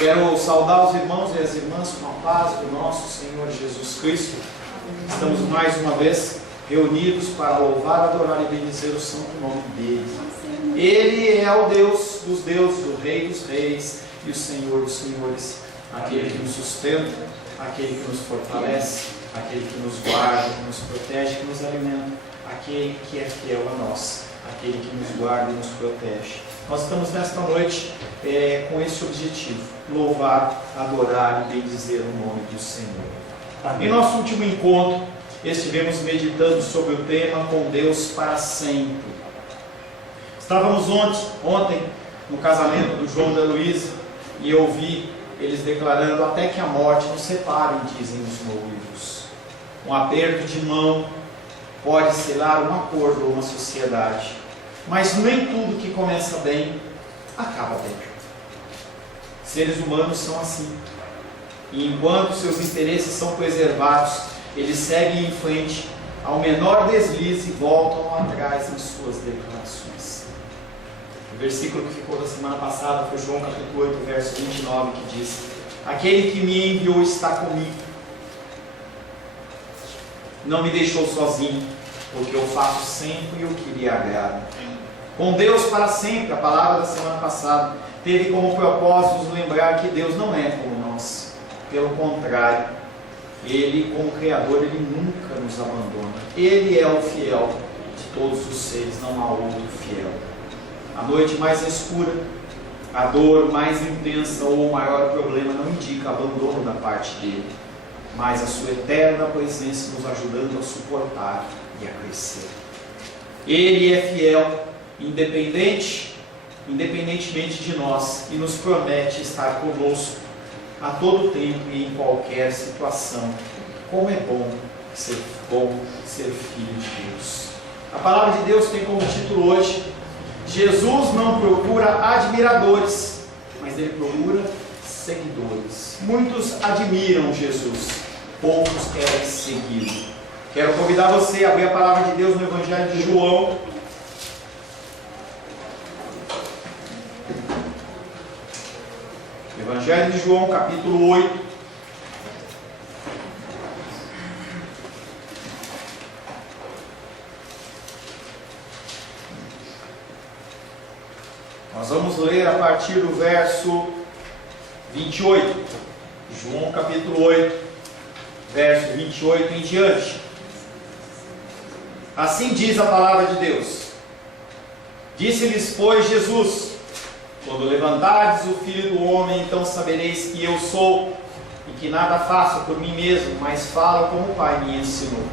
Quero saudar os irmãos e as irmãs com a paz do nosso Senhor Jesus Cristo. Estamos mais uma vez reunidos para louvar, adorar e bendizer o santo nome dele. Ele é o Deus dos deuses, o Rei dos reis e o Senhor dos senhores, aquele que nos sustenta, aquele que nos fortalece, aquele que nos guarda, que nos protege, que nos alimenta, aquele que é fiel a nós, aquele que nos guarda e nos protege. Nós estamos nesta noite com esse objetivo: louvar, adorar e bendizer o nome do Senhor. Amém. Em nosso último encontro, estivemos meditando sobre o tema Com Deus para sempre. Estávamos ontem no casamento do João e da Luísa e eu ouvi eles declarando: até que a morte nos separe, dizem os noivos. Um aperto de mão pode selar um acordo ou uma sociedade, mas nem tudo que começa bem acaba bem. Seres humanos são assim, e enquanto seus interesses são preservados, eles seguem em frente, ao menor deslize voltam atrás em suas declarações. O versículo que ficou da semana passada foi João capítulo 8, verso 29, que diz: aquele que me enviou está comigo, não me deixou sozinho, porque eu faço sempre o que lhe agrada. Com Deus para sempre, a palavra da semana passada teve como propósito nos lembrar que Deus não é como nós. Pelo contrário, Ele, como Criador, Ele nunca nos abandona. Ele é o fiel de todos os seres, não há outro fiel. A noite mais escura, a dor mais intensa ou o maior problema não indica abandono da parte dele, mas a sua eterna presença nos ajudando a suportar e a crescer. Ele é fiel, independentemente de nós, e nos promete estar conosco a todo tempo e em qualquer situação. Como é bom ser filho de Deus. A palavra de Deus tem como título hoje: Jesus não procura admiradores, mas Ele procura seguidores. Muitos admiram Jesus, poucos querem segui-lo. Quero convidar você a abrir a palavra de Deus no Evangelho de João. Evangelho de João, capítulo 8. Nós vamos ler a partir do verso 28. João, capítulo 8, verso 28 em diante. Assim diz a palavra de Deus: disse-lhes, pois, Jesus: quando levantardes o Filho do Homem, então sabereis que eu sou, e que nada faço por mim mesmo, mas falo como o Pai me ensinou.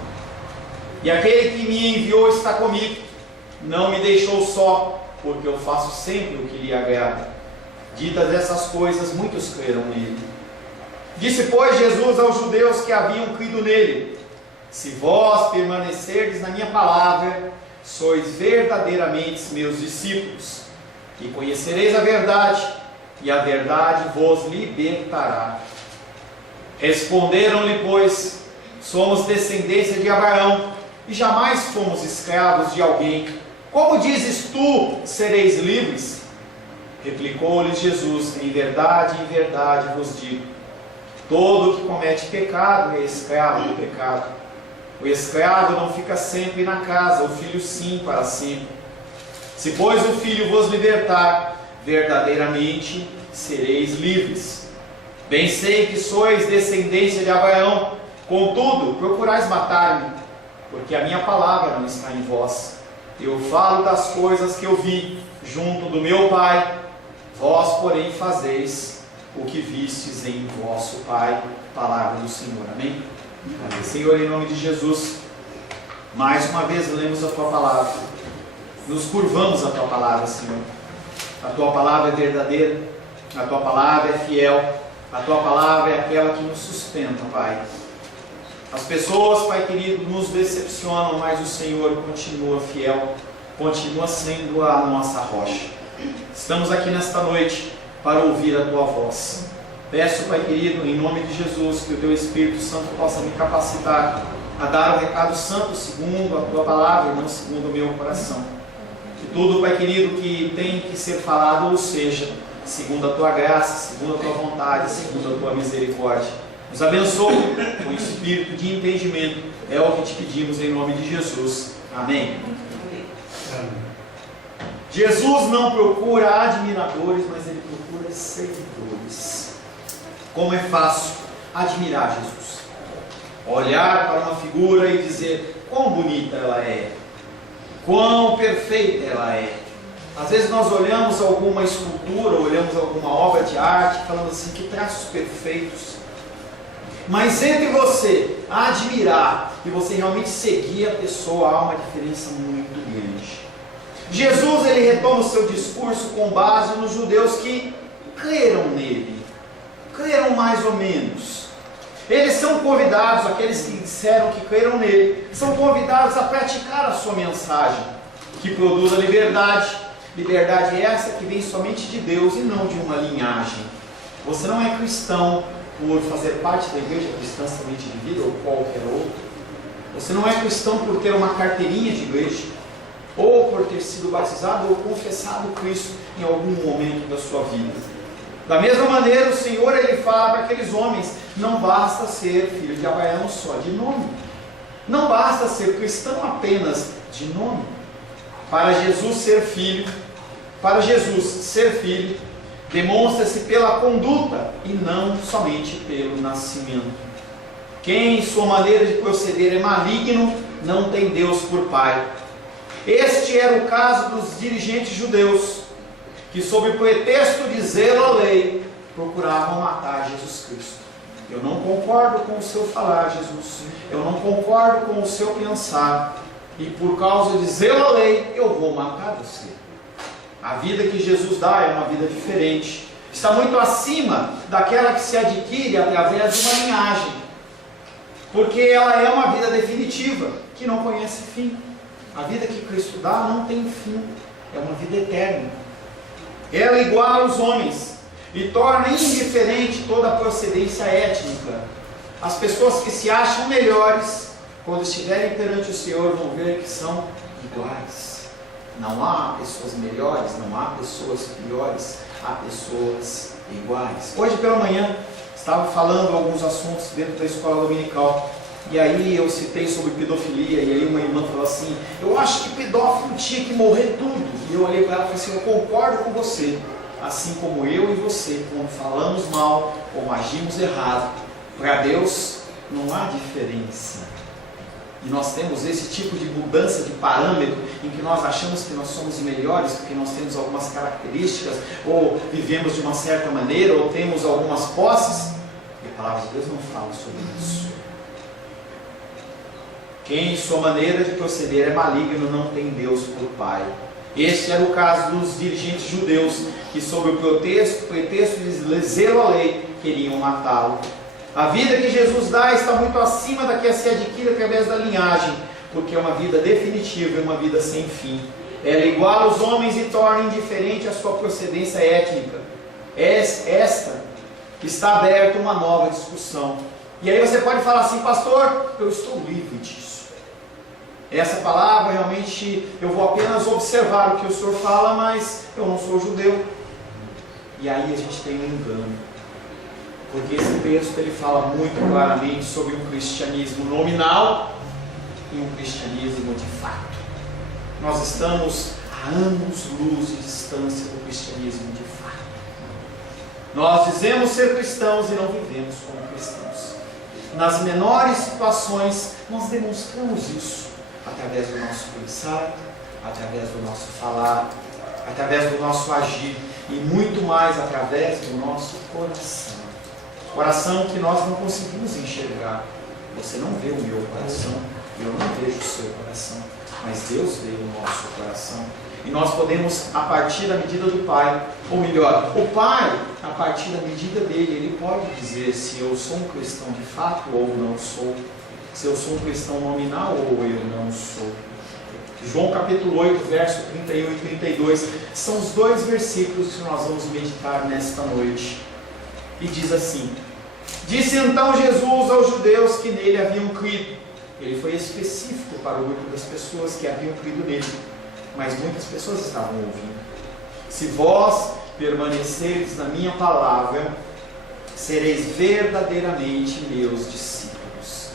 E aquele que me enviou está comigo, não me deixou só, porque eu faço sempre o que lhe agrada. Ditas essas coisas, muitos creram nele. Disse, pois, Jesus aos judeus que haviam crido nele: se vós permanecerdes na minha palavra, sois verdadeiramente meus discípulos, e conhecereis a verdade, e a verdade vos libertará. Responderam-lhe, pois: somos descendência de Abraão, e jamais fomos escravos de alguém. Como dizes tu, sereis livres? Replicou-lhes Jesus: em verdade vos digo, todo o que comete pecado é escravo do pecado. O escravo não fica sempre na casa, o filho sim, para sempre. Se, pois, o Filho vos libertar, verdadeiramente sereis livres. Bem sei que sois descendência de Abraão, contudo, procurais matar-me, porque a minha palavra não está em vós. Eu falo das coisas que eu vi junto do meu Pai, vós, porém, fazeis o que vistes em vosso Pai. Palavra do Senhor. Amém? Amém. Senhor, em nome de Jesus, mais uma vez lemos a Tua palavra. Nos curvamos à Tua palavra, Senhor. A Tua palavra é verdadeira, a Tua palavra é fiel, a Tua palavra é aquela que nos sustenta, Pai. As pessoas, Pai querido, nos decepcionam, mas o Senhor continua fiel, continua sendo a nossa rocha. Estamos aqui nesta noite para ouvir a Tua voz. Peço, Pai querido, em nome de Jesus, que o Teu Espírito Santo possa me capacitar a dar o recado santo segundo a Tua palavra e não segundo o meu coração. Que tudo, Pai querido, que tem que ser falado, ou seja, segundo a tua graça, segundo a tua vontade, segundo a tua misericórdia. Nos abençoe com o espírito de entendimento. É o que te pedimos em nome de Jesus. Amém. Jesus não procura admiradores, mas ele procura seguidores. Como é fácil admirar Jesus. Olhar para uma figura e dizer quão bonita ela é, quão perfeita ela é. Às vezes nós olhamos alguma escultura, olhamos alguma obra de arte, falando assim, que traços perfeitos. Mas entre você admirar e você realmente seguir a pessoa, há uma diferença muito grande. Jesus, ele retoma o seu discurso com base nos judeus que creram nele. Creram mais ou menos. Eles são convidados, aqueles que disseram que creram nele, são convidados a praticar a sua mensagem, que produz a liberdade. Liberdade essa que vem somente de Deus e não de uma linhagem. Você não é cristão por fazer parte da igreja cristã somente de vida ou qualquer outro. Você não é cristão por ter uma carteirinha de igreja, ou por ter sido batizado ou confessado Cristo em algum momento da sua vida. Da mesma maneira, o Senhor, ele fala para aqueles homens, não basta ser filho de Abraão só de nome. Não basta ser cristão apenas de nome. Para Jesus ser filho, demonstra-se pela conduta e não somente pelo nascimento. Quem em sua maneira de proceder é maligno, não tem Deus por Pai. Este era o caso dos dirigentes judeus, que sob o pretexto de zelo à lei, procuravam matar Jesus Cristo. Eu não concordo com o seu falar, Jesus. Eu não concordo com o seu pensar. E por causa de zelo à lei, eu vou matar você. A vida que Jesus dá é uma vida diferente. Está muito acima daquela que se adquire através de uma linhagem. Porque ela é uma vida definitiva, que não conhece fim. A vida que Cristo dá não tem fim. É uma vida eterna. Ela iguala os homens e torna indiferente toda a procedência étnica. As pessoas que se acham melhores, quando estiverem perante o Senhor, vão ver que são iguais. Não há pessoas melhores, não há pessoas piores, há pessoas iguais. Hoje pela manhã, estava falando alguns assuntos dentro da escola dominical, e aí eu citei sobre pedofilia, e aí uma irmã falou assim, eu acho que pedófilo tinha que morrer tudo. E eu olhei para ela e falei assim, eu concordo com você, assim como eu e você, quando falamos mal, ou agimos errado, para Deus não há diferença. E nós temos esse tipo de mudança de parâmetro em que nós achamos que nós somos melhores porque nós temos algumas características, ou vivemos de uma certa maneira, ou temos algumas posses. E a palavra de Deus não fala sobre isso. Quem em sua maneira de proceder é maligno, não tem Deus por Pai. Este era o caso dos dirigentes judeus, que sob o pretexto de zelo à lei, queriam matá-lo. A vida que Jesus dá está muito acima da que se adquire através da linhagem, porque é uma vida definitiva e uma vida sem fim. Ela iguala os homens e torna indiferente a sua procedência étnica. Esta está aberta uma nova discussão. E aí você pode falar assim, pastor, eu estou livre disso. Essa palavra realmente eu vou apenas observar o que o senhor fala, mas eu não sou judeu. E aí a gente tem um engano. Porque esse texto ele fala muito claramente sobre um cristianismo nominal e um cristianismo de fato. Nós estamos a anos-luz de distância do cristianismo de fato. Nós dizemos ser cristãos e não vivemos como cristãos. Nas menores situações, nós demonstramos isso através do nosso pensar, através do nosso falar, através do nosso agir e muito mais através do nosso coração. Coração que nós não conseguimos enxergar. Você não vê o meu coração, eu não vejo o seu coração, mas Deus vê o nosso coração. E nós podemos, a partir da medida do Pai, ou melhor, o Pai, a partir da medida dele, ele pode dizer se eu sou um cristão de fato ou não sou, se eu sou um cristão nominal ou eu não sou. João capítulo 8, verso 31 e 32, são os dois versículos que nós vamos meditar nesta noite. E diz assim, disse então Jesus aos judeus que nele haviam crido. Ele foi específico para o grupo das pessoas que haviam crido nele, mas muitas pessoas estavam ouvindo. Se vós permaneceres na minha palavra, sereis verdadeiramente meus discípulos,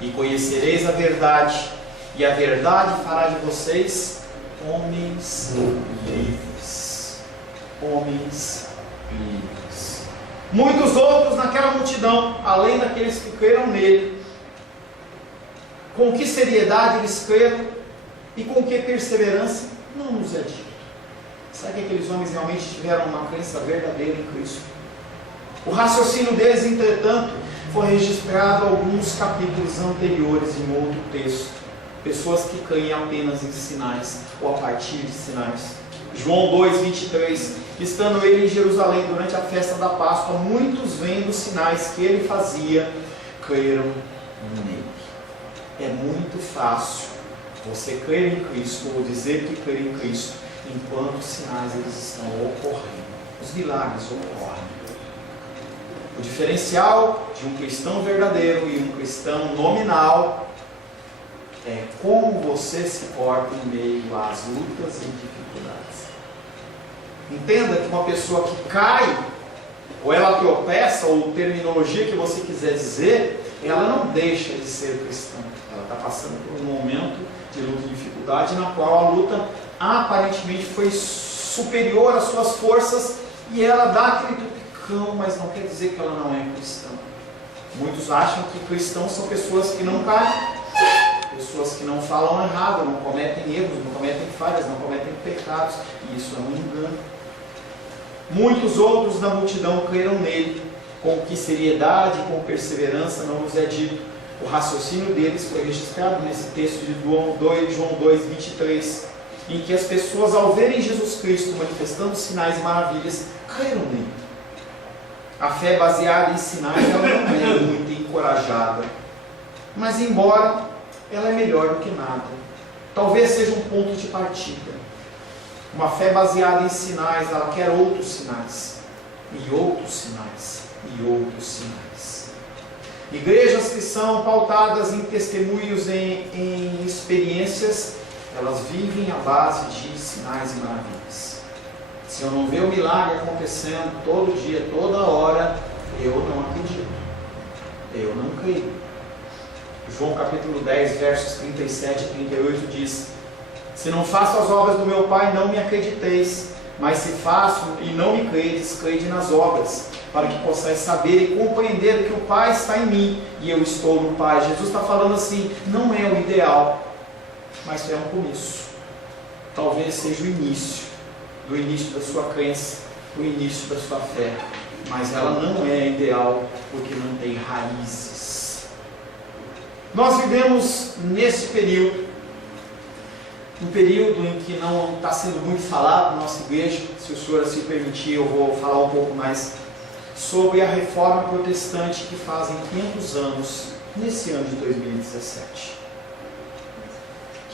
e conhecereis a verdade, e a verdade fará de vocês homens livres. Homens livres. Muitos outros naquela multidão, além daqueles que creram nele, com que seriedade eles creram e com que perseverança, não nos é dito. Será que aqueles homens realmente tiveram uma crença verdadeira em Cristo? O raciocínio deles, entretanto, foi registrado alguns capítulos anteriores em outro texto. Pessoas que creem apenas em sinais, ou a partir de sinais. João 2:23, estando ele em Jerusalém durante a festa da Páscoa, muitos vendo os sinais que ele fazia, creram nele. É muito fácil você crer em Cristo, ou dizer que crer em Cristo, enquanto os sinais eles estão ocorrendo. Os milagres ocorrem. O diferencial de um cristão verdadeiro e um cristão nominal é como você se porta em meio às lutas e dificuldades. Entenda que uma pessoa que cai, ou ela tropeça, ou terminologia que você quiser dizer, ela não deixa de ser cristã. Ela está passando por um momento de luta e dificuldade, na qual a luta aparentemente foi superior às suas forças, e ela dá aquele tupicão, mas não quer dizer que ela não é cristã. Muitos acham que cristãos são pessoas que não caem, pessoas que não falam errado, não cometem erros, não cometem falhas, não cometem pecados, e isso é um engano. Muitos outros da multidão creram nele, com que seriedade e com perseverança não nos é dito. O raciocínio deles foi registrado nesse texto de João 2:23, em que as pessoas, ao verem Jesus Cristo manifestando sinais e maravilhas, creram nele. A fé baseada em sinais ela não é muito encorajada, mas embora ela é melhor do que nada, talvez seja um ponto de partida. Uma fé baseada em sinais, ela quer outros sinais, e outros sinais, e outros sinais. Igrejas que são pautadas em testemunhos, em experiências, elas vivem à base de sinais e maravilhas. Se eu não ver o milagre acontecendo todo dia, toda hora, eu não acredito, eu não creio. João capítulo 10, versos 37 e 38 diz: se não faço as obras do meu Pai, não me acrediteis, mas se faço e não me credes, crede nas obras, para que possais saber e compreender que o Pai está em mim e eu estou no Pai. Jesus está falando assim, não é o ideal, mas é um começo. Talvez seja o início, do início da sua crença, o início da sua fé, mas ela não é ideal, porque não tem raízes. Nós vivemos nesse período, um período em que não está sendo muito falado na nossa igreja. Se o senhor assim permitir, eu vou falar um pouco mais sobre a reforma protestante que fazem 500 anos, nesse ano de 2017.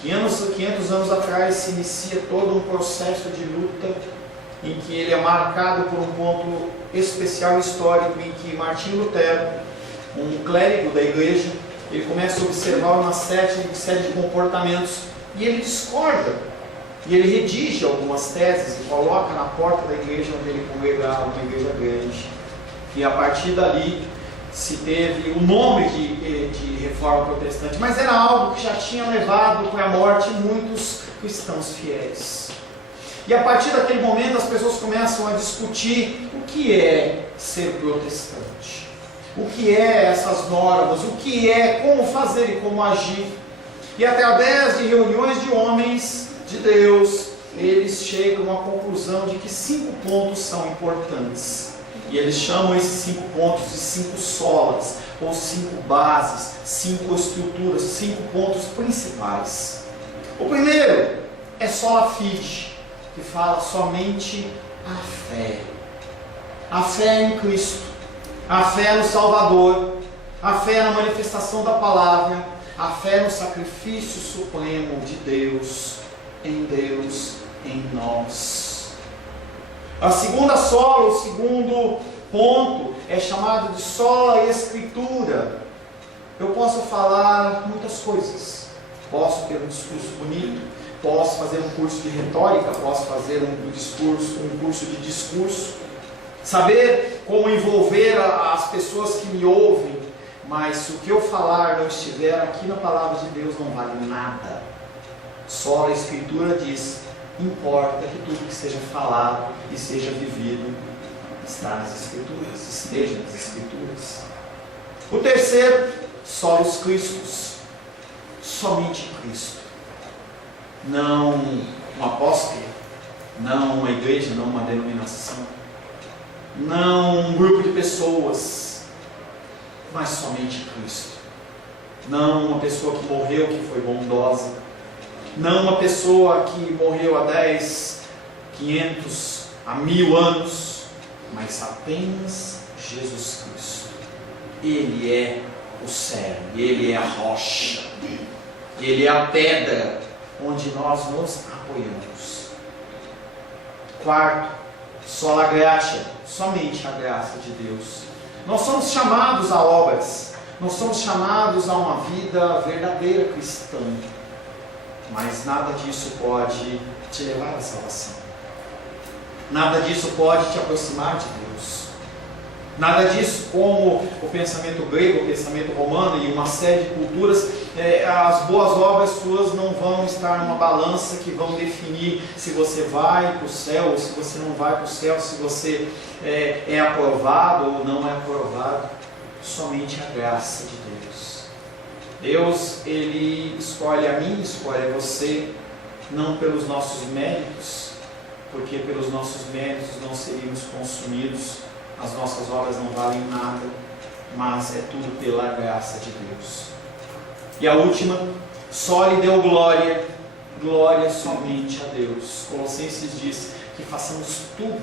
500 anos atrás se inicia todo um processo de luta, em que ele é marcado por um ponto especial histórico, em que Martinho Lutero, um clérigo da igreja, ele começa a observar uma série de comportamentos, e ele discorda, e ele redige algumas teses e coloca na porta da igreja onde ele congregava, uma igreja grande. E a partir dali se teve o nome de reforma protestante, mas era algo que já tinha levado para a morte muitos cristãos fiéis. E a partir daquele momento as pessoas começam a discutir o que é ser protestante, o que é essas normas, o que é, como fazer e como agir. E através de reuniões de homens de Deus, eles chegam à conclusão de que 5 pontos são importantes. E eles chamam esses 5 pontos de 5 solas, ou 5 bases, 5 estruturas, 5 pontos principais. O primeiro é sola fide, que fala somente a fé. A fé em Cristo, a fé no Salvador, a fé na manifestação da palavra, a fé no sacrifício supremo de Deus, em nós. A segunda sola, o segundo ponto, é chamado de sola escritura. Eu posso falar muitas coisas, posso ter um discurso bonito, posso fazer um curso de retórica, posso fazer um curso de discurso, saber como envolver as pessoas que me ouvem, mas se o que eu falar não estiver aqui na palavra de Deus, não vale nada. Só a Escritura diz: importa que tudo que seja falado e seja vivido está nas Escrituras, esteja nas Escrituras. O terceiro, solos Cristos, somente Cristo. Não um apóstolo, não uma igreja, não uma denominação, não um grupo de pessoas, mas somente Cristo. Não uma pessoa que morreu, que foi bondosa, não uma pessoa que morreu há 10, 500, há 1000 anos, mas apenas Jesus Cristo. Ele é o cerne, Ele é a rocha, Ele é a pedra onde nós nos apoiamos. Quarto, sola gratia, somente a graça de Deus. Nós somos chamados a obras, nós somos chamados a uma vida verdadeira cristã, mas nada disso pode te levar à salvação. Nada disso pode te aproximar de Deus. Nada disso, como o pensamento grego, o pensamento romano e uma série de culturas, as boas obras suas não vão estar numa balança que vão definir se você vai para o céu ou se você não vai para o céu, se você é aprovado ou não é aprovado. Somente a graça de Deus. Deus, Ele escolhe a mim, escolhe a você, não pelos nossos méritos, porque pelos nossos méritos não seríamos consumidos, as nossas obras não valem nada, mas é tudo pela graça de Deus. E a última, só lhe deu glória, glória somente a Deus. Colossenses diz que façamos tudo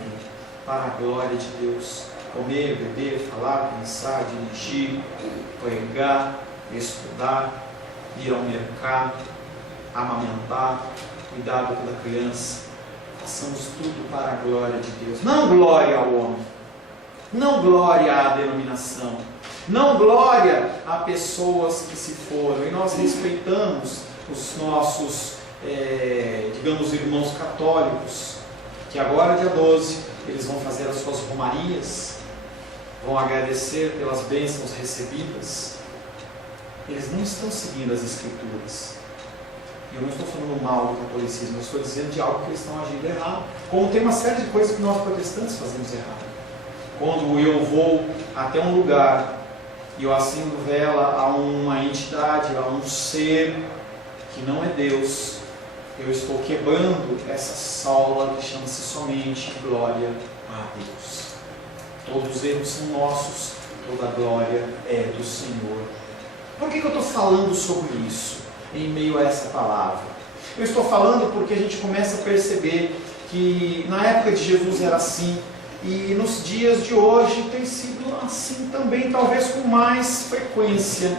para a glória de Deus: comer, beber, falar, pensar, dirigir, pregar, estudar, ir ao mercado, amamentar, cuidar da criança. Façamos tudo para a glória de Deus. Não glória ao homem, não glória à denominação, não glória a pessoas que se foram. E nós respeitamos os nossos, digamos, irmãos católicos, que agora, dia 12, eles vão fazer as suas romarias, vão agradecer pelas bênçãos recebidas. Eles não estão seguindo as Escrituras. Eu não estou falando mal do catolicismo, eu estou dizendo de algo que eles estão agindo errado. Como tem uma série de coisas que nós protestantes fazemos errado. Quando eu vou até um lugar e eu acendo vela a uma entidade, a um ser que não é Deus, eu estou quebrando essa sola que chama-se somente glória a Deus. Todos os erros são nossos, toda a glória é do Senhor. Por que eu estou falando sobre isso em meio a essa palavra? Eu estou falando porque a gente começa a perceber que na época de Jesus era assim, e nos dias de hoje tem sido assim também, talvez com mais frequência.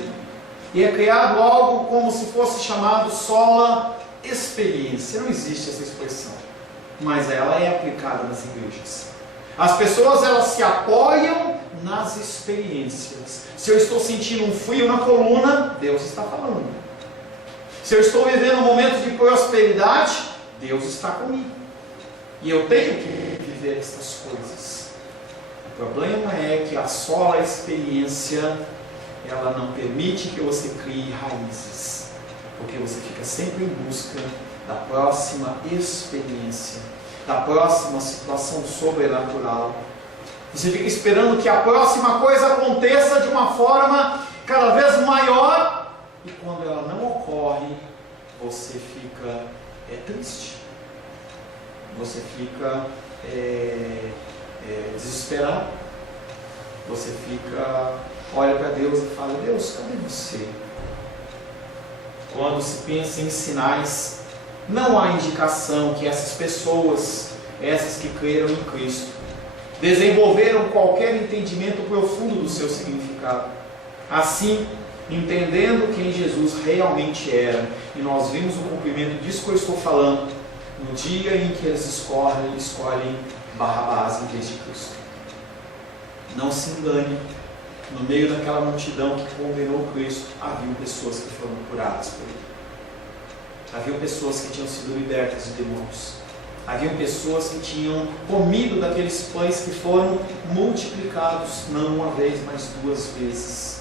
E é criado algo como se fosse chamado sola experiência. Não existe essa expressão, mas ela é aplicada nas igrejas. As pessoas, elas se apoiam nas experiências. Se eu estou sentindo um frio na coluna, Deus está falando. Se eu estou vivendo um momento de prosperidade, Deus está comigo. E eu tenho que viver essas coisas. O problema é que a sola experiência, ela não permite que você crie raízes, porque você fica sempre em busca da próxima experiência, da próxima situação sobrenatural. Você fica esperando que a próxima coisa aconteça de uma forma cada vez maior, e quando ela não ocorre, você fica triste, você fica desesperado, você olha para Deus e fala: Deus, cadê você? Quando se pensa em sinais, não há indicação que essas pessoas, essas que creram em Cristo, desenvolveram qualquer entendimento profundo do seu significado. Assim, entendendo quem Jesus realmente era, e nós vimos o cumprimento disso que eu estou falando, no dia em que eles escolhem Barrabás em vez de Cristo. Não se engane, no meio daquela multidão que condenou Cristo, havia pessoas que foram curadas por ele. Haviam pessoas que tinham sido libertas de demônios. Haviam pessoas que tinham comido daqueles pães que foram multiplicados, não uma vez, mas 2 vezes.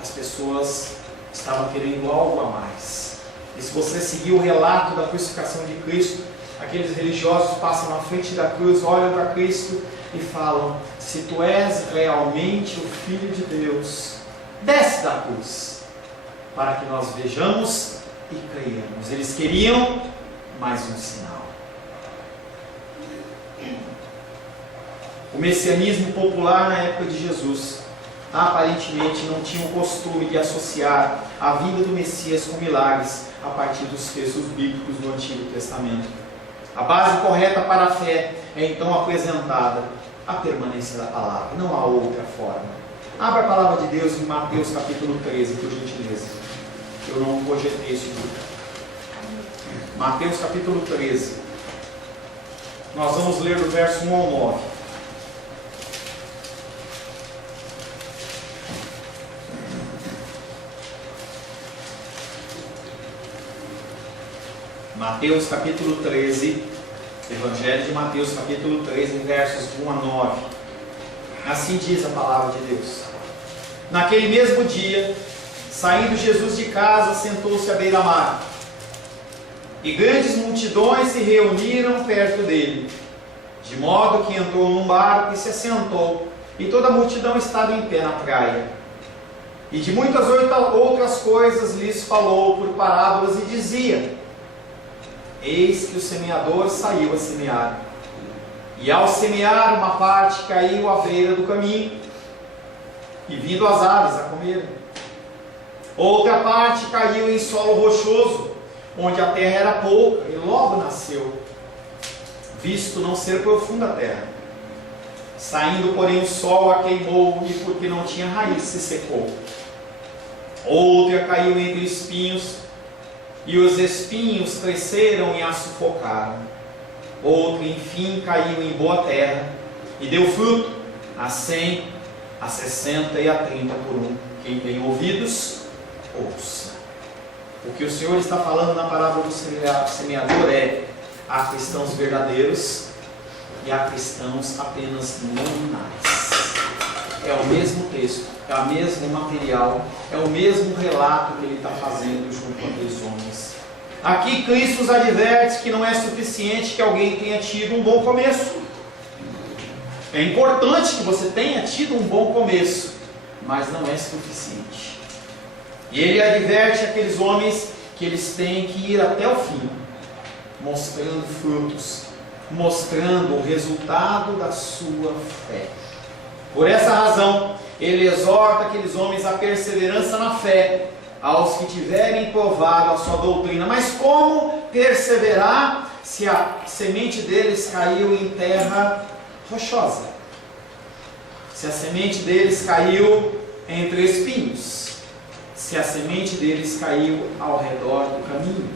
As pessoas estavam querendo algo a mais. E se você seguir o relato da crucificação de Cristo, aqueles religiosos passam na frente da cruz, olham para Cristo e falam: se tu és realmente o Filho de Deus, desce da cruz, para que nós vejamos e creiamos. Eles queriam mais um sinal. O messianismo popular na época de Jesus aparentemente não tinha o costume de associar a vinda do Messias com milagres a partir dos textos bíblicos do Antigo Testamento. A base correta para a fé é então apresentada: a permanência da palavra, não há outra forma. Abra a palavra de Deus em Mateus capítulo 13, por gentileza. Eu não projetei isso tudo. Mateus capítulo 13. Nós vamos ler do verso 1 ao 9. Mateus capítulo 13, Evangelho de Mateus capítulo 13, versos 1 a 9. Assim diz a palavra de Deus. Naquele mesmo dia, saindo Jesus de casa, sentou-se à beira-mar. E grandes multidões se reuniram perto dele, de modo que entrou num barco e se assentou, e toda a multidão estava em pé na praia. E de muitas outras coisas lhes falou por parábolas e dizia: eis que o semeador saiu a semear. E ao semear, uma parte caiu à beira do caminho, e vindo as aves a comerem. Outra parte caiu em solo rochoso, onde a terra era pouca, e logo nasceu, visto não ser profunda a terra. Saindo, porém, o sol a queimou, e porque não tinha raiz, se secou. Outra caiu entre espinhos, e os espinhos cresceram e a sufocaram. Outra, enfim, caiu em boa terra, e deu fruto, a 100, a 60 e a 30 por um. Quem tem ouvidos, ouça. O que o Senhor está falando na parábola do semeador é: há cristãos verdadeiros e há cristãos apenas nominais. É o mesmo texto, é o mesmo material, é o mesmo relato que ele está fazendo junto a aqueles homens. Aqui Cristo nos adverte que não é suficiente que alguém tenha tido um bom começo. É importante que você tenha tido um bom começo, mas não é suficiente. E ele adverte aqueles homens que eles têm que ir até o fim, mostrando frutos, mostrando o resultado da sua fé. Por essa razão, ele exorta aqueles homens à perseverança na fé, aos que tiverem provado a sua doutrina. Mas como perseverar se a semente deles caiu em terra rochosa? Se a semente deles caiu entre espinhos? Se a semente deles caiu ao redor do caminho?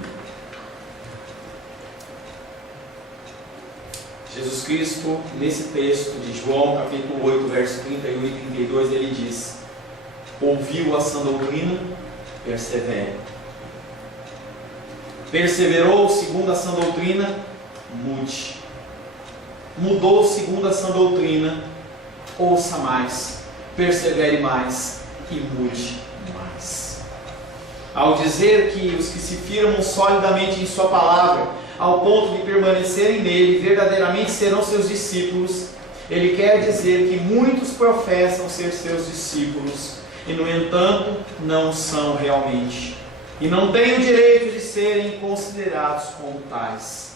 Jesus Cristo, nesse texto de João, capítulo 8, verso 31 e 32, ele diz: ouviu a sã doutrina, persevere. Perseverou segundo a sã doutrina, mude. Mudou segundo a sã doutrina, ouça mais, persevere mais e mude mais. Ao dizer que os que se firmam solidamente em sua palavra, ao ponto de permanecerem nele, verdadeiramente serão seus discípulos, ele quer dizer que muitos professam ser seus discípulos e, no entanto, não são realmente, e não têm o direito de serem considerados como tais.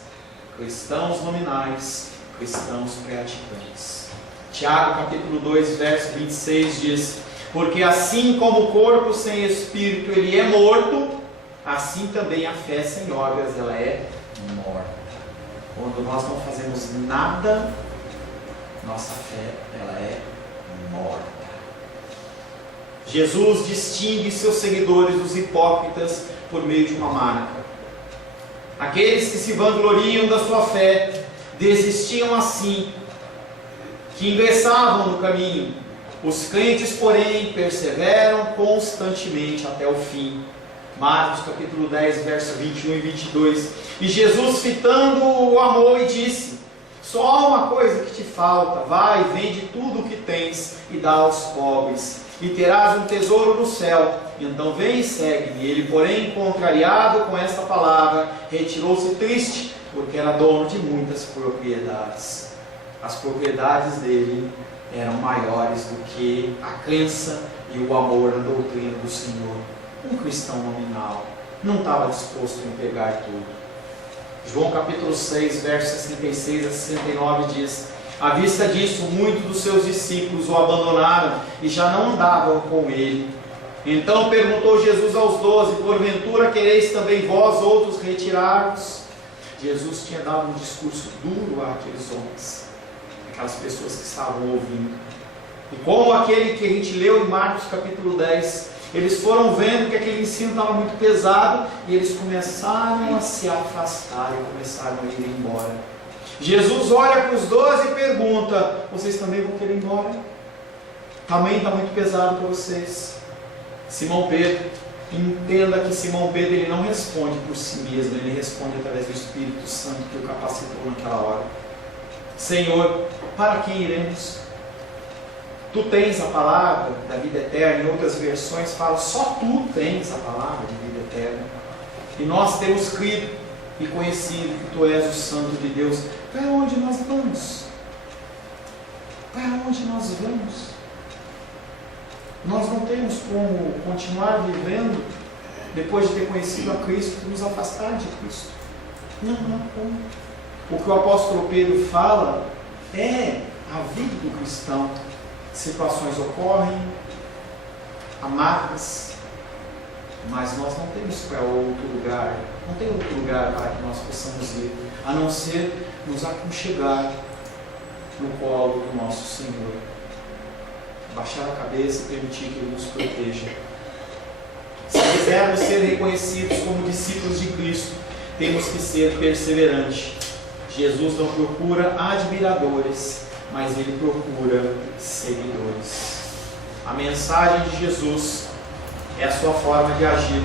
Cristãos nominais, cristãos praticantes. Tiago capítulo 2, verso 26 diz: porque assim como o corpo sem espírito ele é morto, assim também a fé sem obras ela é morta. Quando nós não fazemos nada, nossa fé ela é morta. Jesus distingue seus seguidores dos hipócritas por meio de uma marca. Aqueles que se vangloriam da sua fé desistiam assim, que ingressavam no caminho. Os crentes, porém, perseveram constantemente até o fim. Marcos capítulo 10, verso 21 e 22. E Jesus, fitando-o, amou e disse: só há uma coisa que te falta, vai, vende tudo o que tens e dá aos pobres, e terás um tesouro no céu. Então vem e segue-me. Ele, porém, contrariado com esta palavra, retirou-se triste, porque era dono de muitas propriedades. As propriedades dele eram maiores do que a crença e o amor na doutrina do Senhor. Um cristão nominal não estava disposto a entregar tudo. João capítulo 6, versos 66 a 69 diz: à vista disso, muitos dos seus discípulos o abandonaram e já não andavam com ele. Então perguntou Jesus aos 12: porventura quereis também vós outros retirar-vos? Jesus tinha dado um discurso duro àqueles homens, aquelas pessoas que estavam ouvindo. E como aquele que a gente leu em Marcos capítulo 10, eles foram vendo que aquele ensino estava muito pesado e eles começaram a se afastar e começaram a ir embora. Jesus olha para os 12 e pergunta: vocês também vão querer ir embora? Também está muito pesado para vocês? Simão Pedro, entenda que Simão Pedro ele não responde por si mesmo, ele responde através do Espírito Santo que o capacitou naquela hora. Senhor, para quem iremos? Tu tens a palavra da vida eterna. Em outras versões fala: só tu tens a palavra de vida eterna. E nós temos crido e conhecido que tu és o Santo de Deus. Para onde nós vamos? Para onde nós vamos? Nós não temos como continuar vivendo depois de ter conhecido a Cristo, nos afastar de Cristo. Não há como. O que o apóstolo Pedro fala é a vida do cristão. Situações ocorrem, amargas, mas nós não temos para outro lugar, não tem outro lugar para que nós possamos ir, a não ser nos aconchegar no colo do nosso Senhor, baixar a cabeça e permitir que Ele nos proteja. Se quisermos ser reconhecidos como discípulos de Cristo, temos que ser perseverantes. Jesus não procura admiradores, mas Ele procura seguidores. A mensagem de Jesus é a sua forma de agir,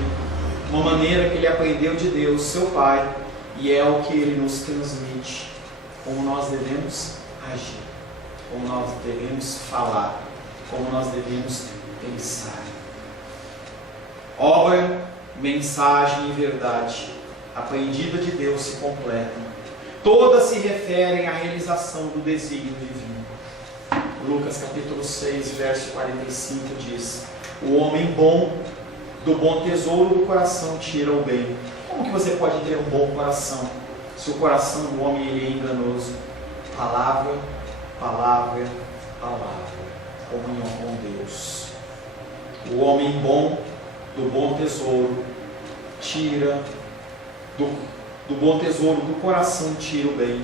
uma maneira que Ele aprendeu de Deus, seu Pai, e é o que Ele nos transmite, como nós devemos agir, como nós devemos falar, como nós devemos pensar. Obra, mensagem e verdade, aprendida de Deus, se completam. Todas se referem à realização do desígnio divino. Lucas capítulo 6, verso 45 diz: o homem bom, do bom tesouro do coração tira o bem. Como que você pode ter um bom coração, se o coração do homem ele é enganoso? Palavra, palavra, palavra. Comunhão com Deus. O homem bom, do bom tesouro, tira do bom tesouro do coração tira o bem,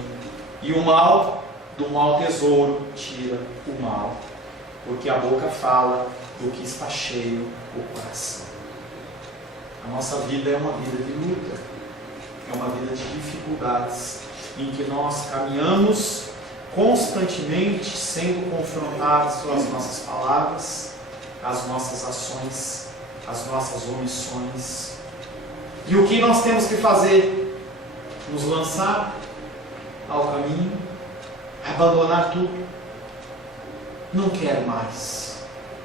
e o mal, do mau tesouro tira o mal, porque a boca fala do que está cheio o coração. A nossa vida é uma vida de luta, é uma vida de dificuldades, em que nós caminhamos constantemente sendo confrontados com as nossas palavras, as nossas ações, as nossas omissões. E o que nós temos que fazer? Nos lançar ao caminho, abandonar tudo. Não quero mais,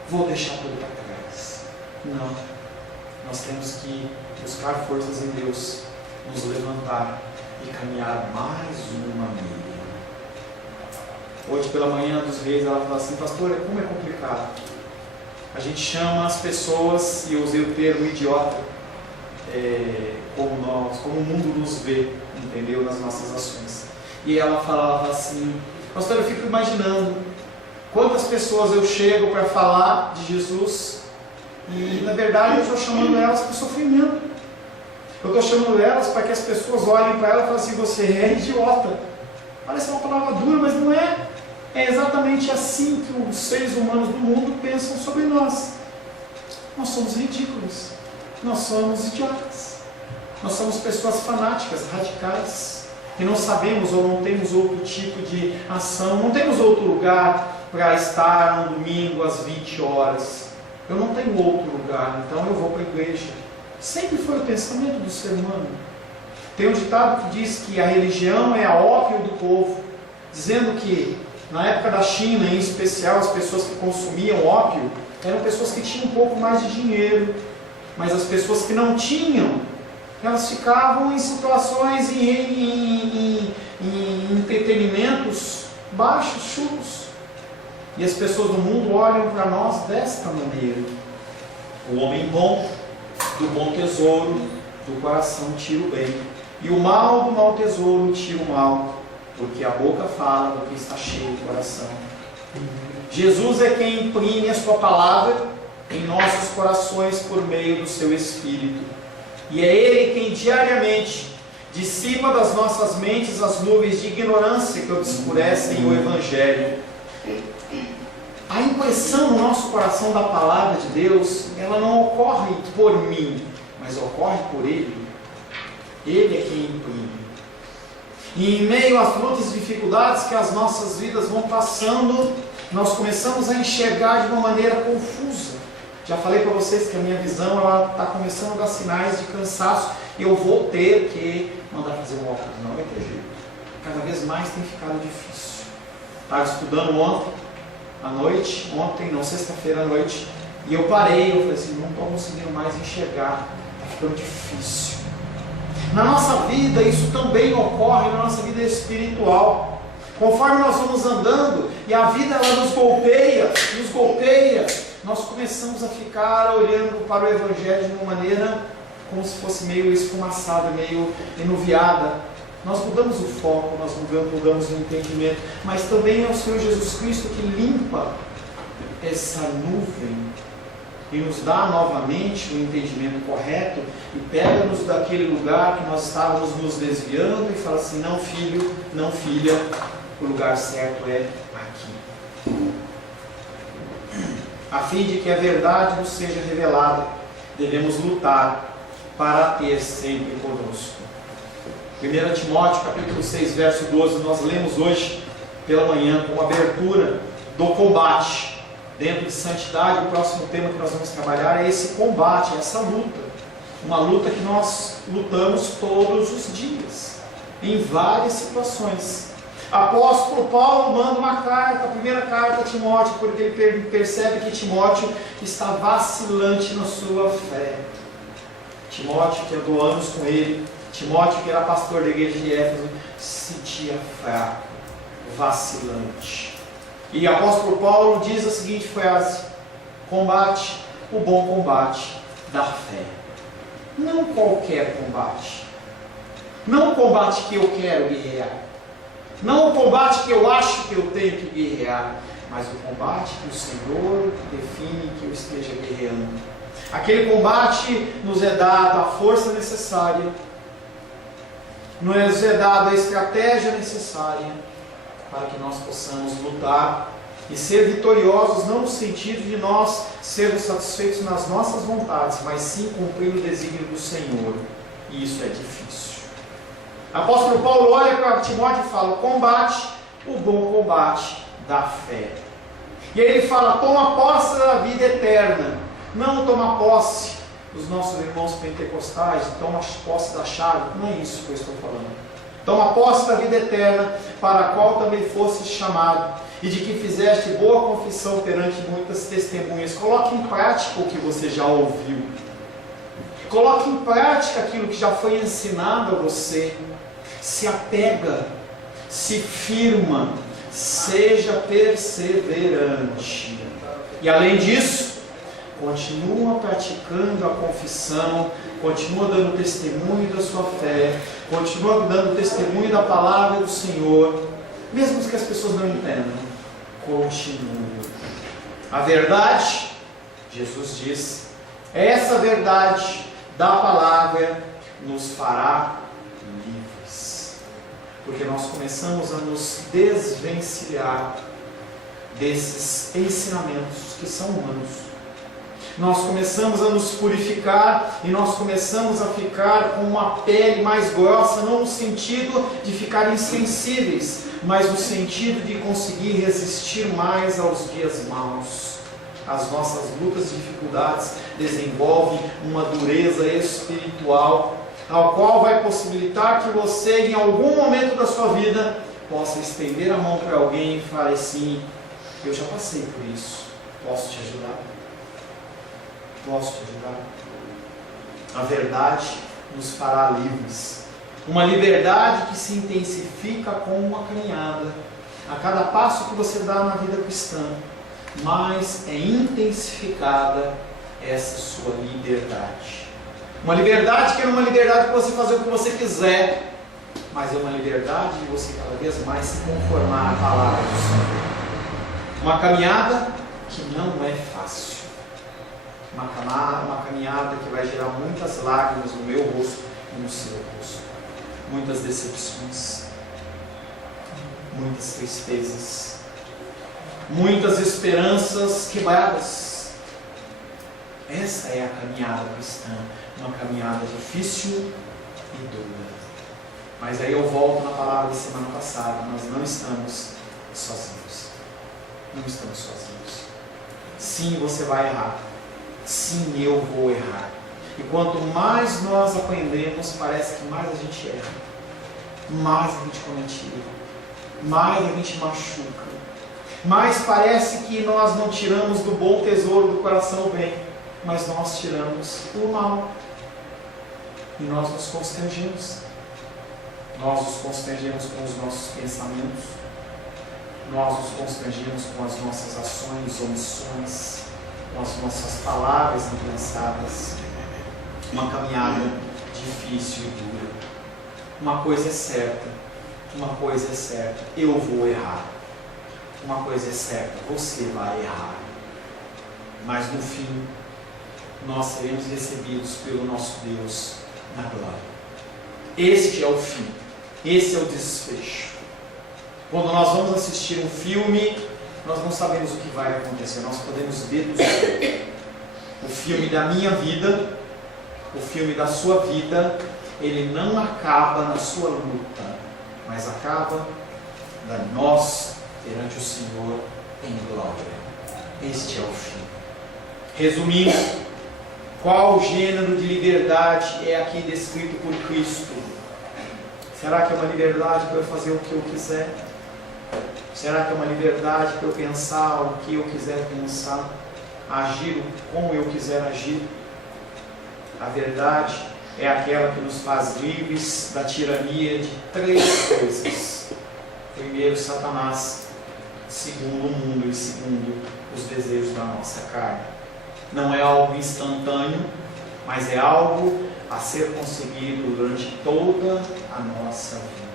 vou deixar tudo para trás. Não, nós temos que buscar forças em Deus, nos levantar e caminhar mais uma milha. Hoje pela manhã dos reis ela fala assim: pastor, como é complicado. A gente chama as pessoas, e eu usei o termo idiota, como o mundo nos vê, entendeu? Nas nossas ações. E ela falava assim: pastor, eu fico imaginando quantas pessoas eu chego para falar de Jesus e na verdade eu estou chamando elas para o sofrimento. Eu estou chamando elas para que as pessoas olhem para ela e falem assim: você é idiota. Parece uma palavra dura, mas não é. É exatamente assim que os seres humanos do mundo pensam sobre nós. Nós somos ridículos. Nós somos idiotas. Nós somos pessoas fanáticas, radicais, que não sabemos ou não temos outro tipo de ação, não temos outro lugar para estar no domingo às 20 horas. Eu não tenho outro lugar, então eu vou para a igreja. Sempre foi o pensamento do ser humano. Tem um ditado que diz que a religião é a ópio do povo, dizendo que na época da China, em especial, as pessoas que consumiam ópio eram pessoas que tinham um pouco mais de dinheiro, mas as pessoas que não tinham, elas ficavam em situações, em entretenimentos baixos, chulos. E as pessoas do mundo olham para nós desta maneira. O homem bom, do bom tesouro do coração tira o bem, e o mal do mau tesouro tira o mal, porque a boca fala do que está cheio do coração. Jesus é quem imprime a sua palavra em nossos corações por meio do seu Espírito. E é Ele quem diariamente dissipa das nossas mentes as nuvens de ignorância que obscurecem o Evangelho. A impressão no nosso coração da palavra de Deus, ela não ocorre por mim, mas ocorre por Ele. Ele é quem imprime. E em meio às lutas e dificuldades que as nossas vidas vão passando, nós começamos a enxergar de uma maneira confusa. Já falei para vocês que a minha visão está começando a dar sinais de cansaço. E eu vou ter que mandar fazer um óculos, não vai ter jeito. Cada vez mais tem ficado difícil. Estava estudando ontem, sexta-feira à noite, e eu parei, eu falei assim, não estou conseguindo mais enxergar, está ficando difícil. Na nossa vida, isso também ocorre na nossa vida espiritual. Conforme nós vamos andando, e a vida ela nos golpeia, nós começamos a ficar olhando para o Evangelho de uma maneira como se fosse meio esfumaçada, meio enuviada. Nós mudamos o foco, nós mudamos o entendimento, mas também é o Senhor Jesus Cristo que limpa essa nuvem e nos dá novamente o entendimento correto e pega-nos daquele lugar que nós estávamos nos desviando e fala assim, não filho, não filha, o lugar certo é aqui. A fim de que a verdade nos seja revelada, devemos lutar para ter sempre conosco. 1 Timóteo capítulo 6, verso 12, nós lemos hoje pela manhã como abertura do combate. Dentro de santidade, o próximo tema que nós vamos trabalhar é esse combate, essa luta. Uma luta que nós lutamos todos os dias, em várias situações. Apóstolo Paulo manda uma carta, a primeira carta a Timóteo, porque ele percebe que Timóteo está vacilante na sua fé. Timóteo, que andou anos com ele, Timóteo, que era pastor da igreja de Éfeso, se sentia fraco, vacilante. E o apóstolo Paulo diz a seguinte frase: combate o bom combate da fé. Não qualquer combate. Não o combate que eu quero guerrear. Não o combate que eu acho que eu tenho que guerrear, mas o combate que o Senhor define que eu esteja guerreando. Aquele combate nos é dado a força necessária, nos é dado a estratégia necessária para que nós possamos lutar e ser vitoriosos, não no sentido de nós sermos satisfeitos nas nossas vontades, mas sim cumprir o desígnio do Senhor. E isso é difícil. O apóstolo Paulo olha para Timóteo e fala: combate o bom combate da fé. E aí ele fala: toma posse da vida eterna. Não toma posse dos nossos irmãos pentecostais, toma posse da chave. Não é isso que eu estou falando. Toma posse da vida eterna, para a qual também fosse chamado, e de que fizeste boa confissão perante muitas testemunhas. Coloque em prática o que você já ouviu. Coloque em prática aquilo que já foi ensinado a você. Se apega, se firma, seja perseverante. E além disso, continua praticando a confissão, continua dando testemunho da sua fé, continua dando testemunho da palavra do Senhor, mesmo que as pessoas não entendam. Continua. A verdade, Jesus diz, essa verdade da palavra nos fará livres, porque nós começamos a nos desvencilhar desses ensinamentos que são humanos. Nós começamos a nos purificar e nós começamos a ficar com uma pele mais grossa, não no sentido de ficar insensíveis, mas no sentido de conseguir resistir mais aos dias maus. as nossas lutas e dificuldades desenvolvem uma dureza espiritual, a qual vai possibilitar que você, em algum momento da sua vida, possa estender a mão para alguém e falar assim: eu já passei por isso, posso te ajudar? Posso te ajudar? A verdade nos fará livres. Uma liberdade que se intensifica com uma caminhada. A cada passo que você dá na vida cristã, mais é intensificada essa sua liberdade. Uma liberdade que não é uma liberdade de você fazer o que você quiser, mas é uma liberdade de você cada vez mais se conformar à palavra do Senhor. Uma caminhada que não é fácil. Uma caminhada que vai gerar muitas lágrimas no meu rosto e no seu rosto. Muitas decepções, muitas tristezas, muitas esperanças quebradas. Essa é a caminhada cristã, uma caminhada difícil e dura. Mas aí eu volto na palavra da semana passada: nós não estamos sozinhos. Não estamos sozinhos. Sim, você vai errar. Sim, eu vou errar. E quanto mais nós aprendemos, parece que mais a gente erra, mais a gente comete erro, mais a gente machuca, mais parece que nós não tiramos do bom tesouro do coração o bem, mas nós tiramos o mal. E nós nos constrangemos. Nós nos constrangemos com os nossos pensamentos, nós nos constrangemos com as nossas ações, omissões, com as nossas palavras impensadas. Uma caminhada difícil e dura. Uma coisa é certa, eu vou errar. Uma coisa é certa, você vai errar. Mas no fim, nós seremos recebidos pelo nosso Deus na glória. Este é o fim, esse é o desfecho. Quando nós vamos assistir um filme, nós não sabemos o que vai acontecer, nós podemos deduzir. O filme da minha vida, o filme da sua vida, ele não acaba na sua luta, mas acaba da nós perante o Senhor em glória. Este é o fim. Resumindo, qual gênero de liberdade é aqui descrito por Cristo? Será que é uma liberdade para eu fazer o que eu quiser? Será que é uma liberdade para eu pensar o que eu quiser pensar? Agir como eu quiser agir? A verdade é aquela que nos faz livres da tirania de três coisas. Primeiro, Satanás. Segundo, o mundo. E segundo, os desejos da nossa carne. Não é algo instantâneo, mas é algo a ser conseguido durante toda a nossa vida.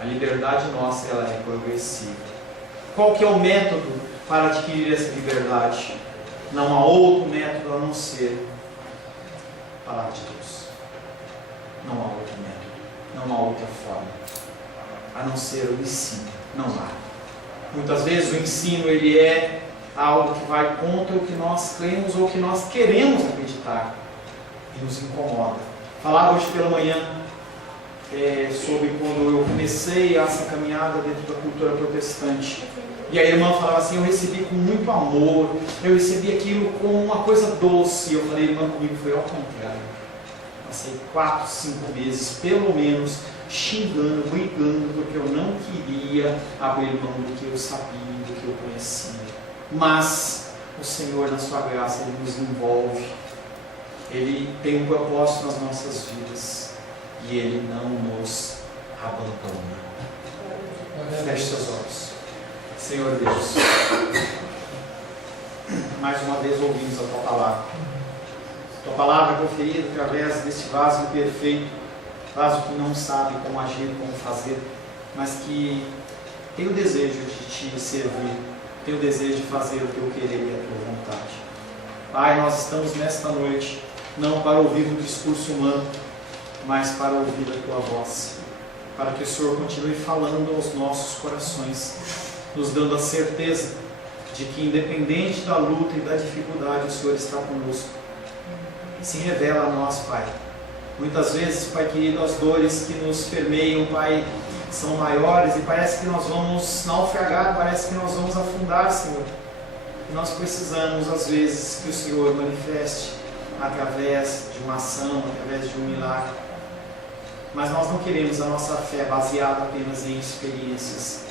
A liberdade nossa, ela é progressiva. Qual que é o método para adquirir essa liberdade? Não há outro método a não ser a palavra de Deus. Não há outro método, não há outra forma, a não ser o ensino. Não há. Muitas vezes o ensino, ele é algo que vai contra o que nós cremos ou o que nós queremos acreditar e nos incomoda. Falava hoje pela manhã sobre quando eu comecei essa caminhada dentro da cultura protestante. E a irmã falava assim: eu recebi com muito amor, eu recebi aquilo com uma coisa doce. E eu falei: irmã, comigo foi ao contrário. Passei 4, 5 meses, pelo menos, xingando, brigando, porque eu não queria abrir mão do que eu sabia, do que eu conhecia. Mas o Senhor, na sua graça, Ele nos envolve. Ele tem um propósito nas nossas vidas. E Ele não nos abandona. Feche seus olhos. Senhor Deus, mais uma vez ouvimos a Tua palavra. Tua palavra proferida através deste vaso imperfeito, vaso que não sabe como agir, como fazer, mas que tem o desejo de Te servir, tem o desejo de fazer o Teu querer e a Tua vontade. Pai, nós estamos nesta noite, não para ouvir um discurso humano, mas para ouvir a Tua voz, para que o Senhor continue falando aos nossos corações, nos dando a certeza de que, independente da luta e da dificuldade, o Senhor está conosco. Se revela a nós, Pai. Muitas vezes, Pai querido, as dores que nos permeiam, Pai, são maiores e parece que nós vamos naufragar, parece que nós vamos afundar, Senhor. Nós precisamos, às vezes, que o Senhor manifeste através de uma ação, através de um milagre. Mas nós não queremos a nossa fé baseada apenas em experiências.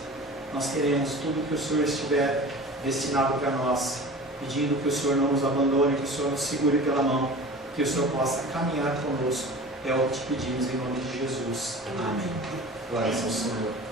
Nós queremos tudo que o Senhor estiver destinado para nós, pedindo que o Senhor não nos abandone, que o Senhor nos segure pela mão, que o Senhor possa caminhar conosco. É o que te pedimos em nome de Jesus. Amém. Glória ao Senhor.